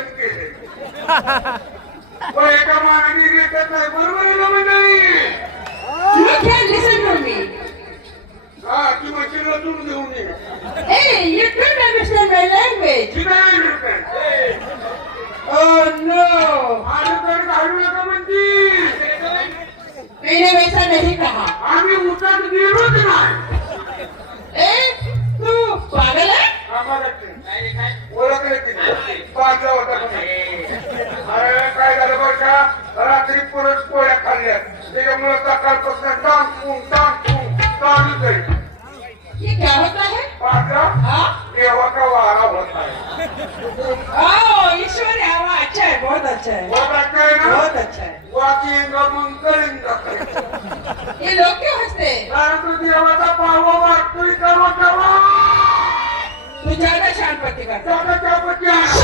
बंद केले एका मानाने रेटत नाही बरोबर आहे ना मंडळी. हा घेऊन ये Hey, you understand my language. नाही. Oh no. आणि तर घालू नका म्हणती मैंने वैसा नहीं कहा. आम्ही उठात गेलोच नाही अरे काय झालं बरं का रात्री परत पोळ्या खाल्ल्या त्याच्यामुळे सकाळपासून टांग पुंग टांग पुंग चालूच आहे ये क्या होता है? पाचला हाँ? देवाचा वारा होत आहे ओह, ईश्वरी हवा अच्छा है, बहुत अच्छा है. होत आहे ना बहुत अच्छा है. वाकिंगा मग कळीन ये लोग क्यों हंसते हैं? कारण तू देवाचा पावा वाटतोय शांतपति. त्याला त्यापती आहे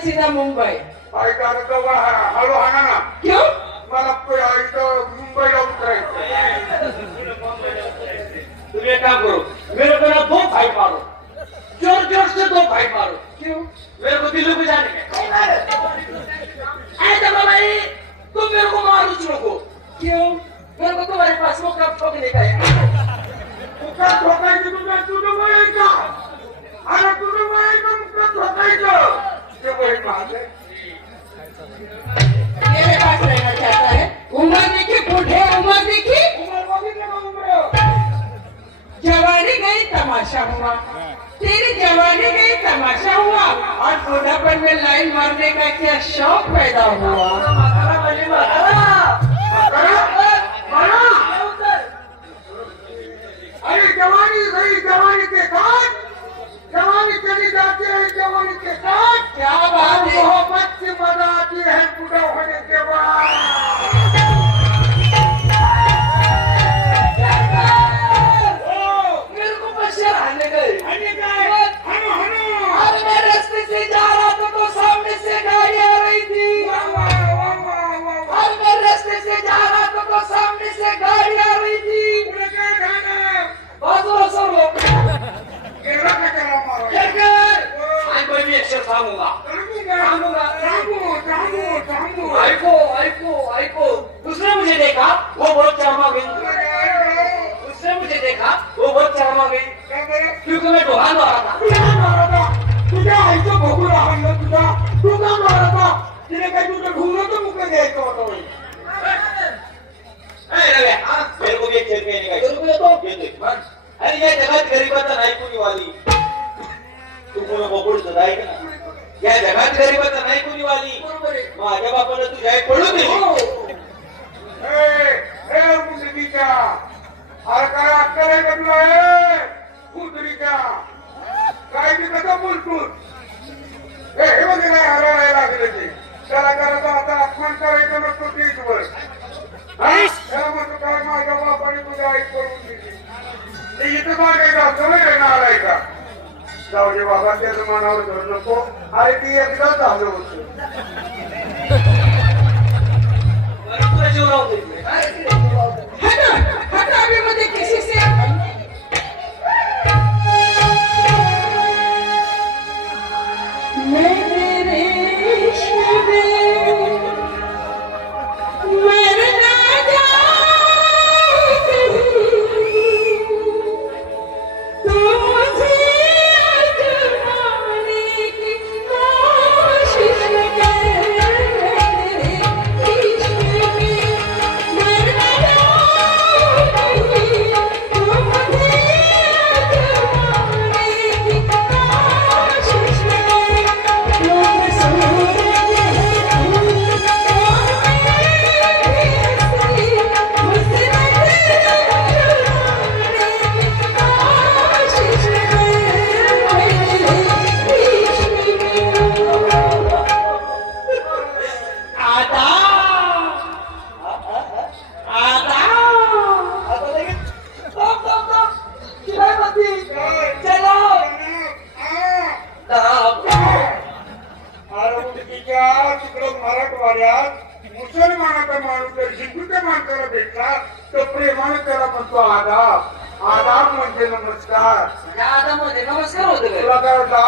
सीधा मुंबई. ऐकायला जवळ हा- हळू हाणा ना क्यों? मला प- इथं मुंबईला उतरायचं तुम एक काम करो. मेरे को ना दो फाइट मारो. जोर जोर से दो फाइट मारो. क्यों? मेरे को दिल्ली को जाने का मेरे पास रहना चाहता है। उम्र देखी बूढ़े उम्र देखी जवानी गई तमाशा हुआ। तेरी जवानी गई तमाशा हुआ। और बुढ़ापन में लाइन मारने का क्या शौक पैदा हुआ? अरे जवानी गई जवानी के साथ। जवानी चली जाती है जवानी के साथ। क्या बात मोहब्बत की मज़ा तिने काय तुझं ढुंगलं मुख द्यायचं होतं या जगात गरिबाचा नाही कोणी वाली तू कोण बोकुडचं ऐक ना या जगात गरिबाचा नाही कोणी वाली माझ्या बापानं तुझ्या आई पडू दिली. अरे काय अक्कल आहे का तुला ए? कुत्रीच्या. काय ते कसं बोलतोस? ए, हे बघ काय हरवायला लागलं ते. मनावर धरू नको. अरे ती एकदा झालं आता. आता. तिकडं मराठवाड्यात मुसलमानाचा माणूस जर हिंदूचा माणसाला भेटला तर प्रेमानं त्याला म्हणतो आदाब म्हणजे नमस्कार दादामध्ये नमस्कार होतो तुला काय होता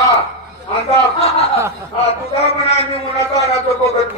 आदाब हा तुझा म्हणा मी मुलाचा अनाचा बघत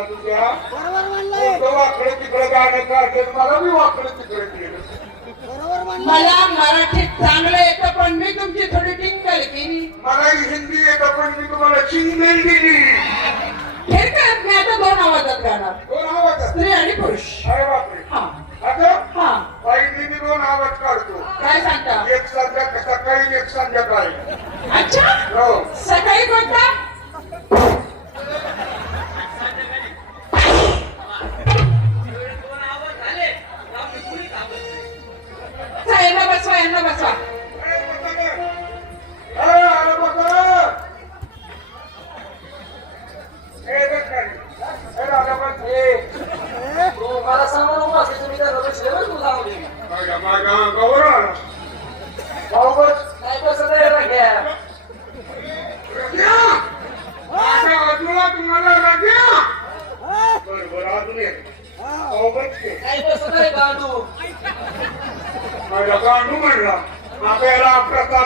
मोहरा चावला तुझ्या तुझं वाकडं तिकडं गाणं काढलं मला मी वाकडं तिकडं केलं मला मराठीत चांगलं येतं पण मी तुमची थोडी टिंगल केली मला हिंदी येतं पण मी तुम्हाला चिंगल दिली हे काय? मी आता दोन आवाजात गाणार. दोन आवाज स्त्री आणि पुरुष. अरे बापरे. हा. आता? हा. मी दोन आवाज काढतो. काय सांगता? एक संध्या सकाळी एक संध्याकाळी.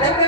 Thank you.